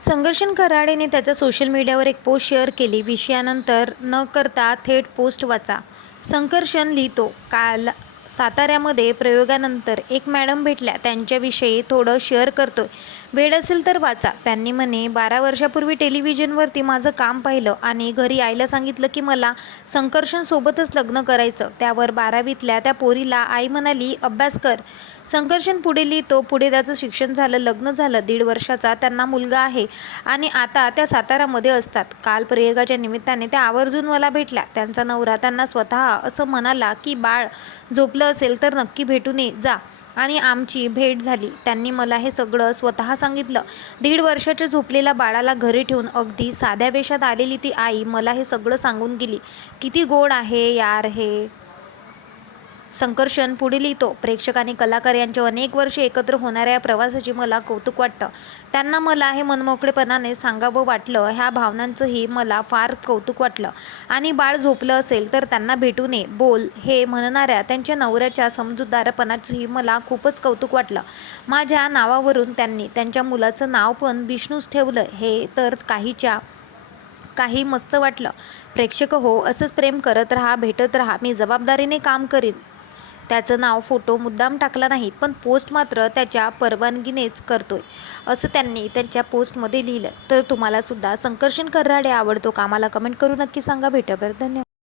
संघर्षण कराडेने त्याचा सोशल मीडियावर एक पोस्ट शेअर केली. विषयानंतर न करता थेट पोस्ट वाचा. संकर्षण लिहितो. काल साताऱ्यामध्ये प्रयोगानंतर एक मॅडम भेटल्या. त्यांच्याविषयी थोडं शेअर करतोय. वेळ असेल तर वाचा त्यांनी म्हणे. बारा वर्षापूर्वी टेलिव्हिजनवरती माझं काम पाहिलं आणि घरी आईला सांगितलं की मला संकर्षणसोबतच लग्न करायचं. त्यावर बारावीतल्या त्या पोरीला आई म्हणाली अभ्यास कर. संकर्षण पुढे लिहितो. पुढे त्याचं शिक्षण झालं लग्न झालं. दीड वर्षाचा त्यांना मुलगा आहे आणि आता त्या सातारामध्ये असतात. काल प्रयोगाच्या निमित्ताने त्या आवर्जून मला भेटल्या. त्यांचा नवरा त्यांना स्वतः असं म्हणाला की बाळ झोपलं असेल तर नक्की भेटून ये जा. आणि आमची भेट झाली. त्यांनी मला हे सगळं स्वतः सांगितलं. दीड वर्षाच्या झोपलेल्या बाळाला घरी ठेवून अगदी साध्या वेशात आलेली ती आई मला हे सगळं सांगून गेली. किती गोड आहे यार हे. संकर्षण पुढे लिहितो. प्रेक्षक आणि कलाकार यांचे अनेक वर्षे एकत्र होणाऱ्या या प्रवासाचे मला कौतुक वाटतं. त्यांना मला हे मनमोकळेपणाने सांगावं वाटलं ह्या भावनांचंही मला फार कौतुक वाटलं. आणि बाळ झोपलं असेल तर त्यांना भेटू नये बोल हे म्हणणाऱ्या त्यांच्या नवऱ्याच्या समजूतदारपणाचंही मला खूपच कौतुक वाटलं. माझ्या नावावरून त्यांनी त्यांच्या मुलाचं नाव पण विष्णूच ठेवलं हे तर काहीच्या काही मस्त वाटलं. प्रेक्षक हो असंच प्रेम करत राहा भेटत राहा मी जबाबदारीने काम करीन. त्याचं नाव फोटो मुद्दाम टाकला नाही पण पोस्ट मात्र त्याच्या परवानगीनेच करतोय असं त्यांनी त्यांच्या पोस्टमध्ये लिहिलं. तर तुम्हाला सुद्धा संकर्षण कराडे आवडतो का? मला कमेंट करू नक्की सांगा. भेटा बरं धन्यवाद.